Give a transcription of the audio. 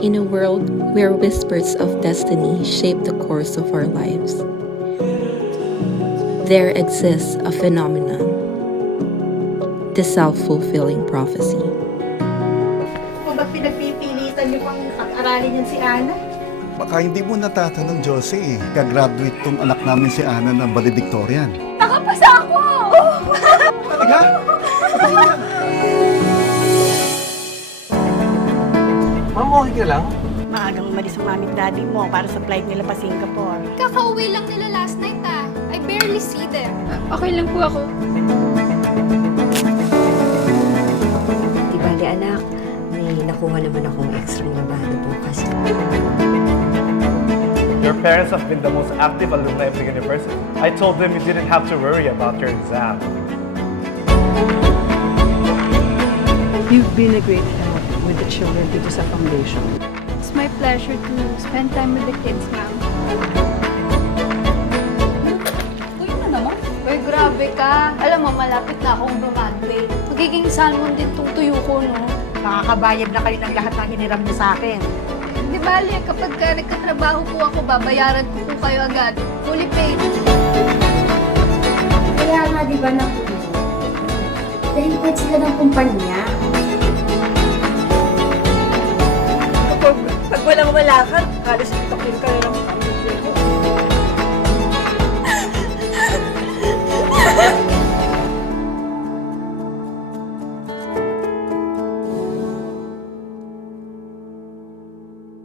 In a world where whispers of destiny shape the course of our lives, there exists a phenomenon, the self-fulfilling prophecy. Kung ba't pinagpipilitan niyo pang aralin yan si Ana? Baka hindi mo natatanong, Josie. Kagraduate tong anak namin si Ana ng valedictorian. Nakapasa ako! Talaga? Ma'am, okay ka lang? Maagang umalis ang mami at daddy mo para sa flight nila pa Singapore. Kakauwi lang nila last night ah. I barely see them. Okay lang po ako. Di bali anak, may nakuha naman akong extra labado bukas. Your parents have been the most active alumni of the university. I told them you didn't have to worry about your exam. You've been a great help with the children dito sa foundation. It's my pleasure to spend time with the kids, ma'am. Uy, ano naman? Uy, grabe ka. Alam mo, malapit na akong graduate. Magiging salmon din tong tuyo ko, no? Makakabayad na kayo ng lahat ng hiniram niyo sa akin. Di bali, kapag nagkatrabaho po ako, babayaran ko po kayo agad. Fully paid. Kaya nga di ba nakuha? Dahil pwede sila ng kumpanya. Pag walang wala ka, halos itokin ka na ng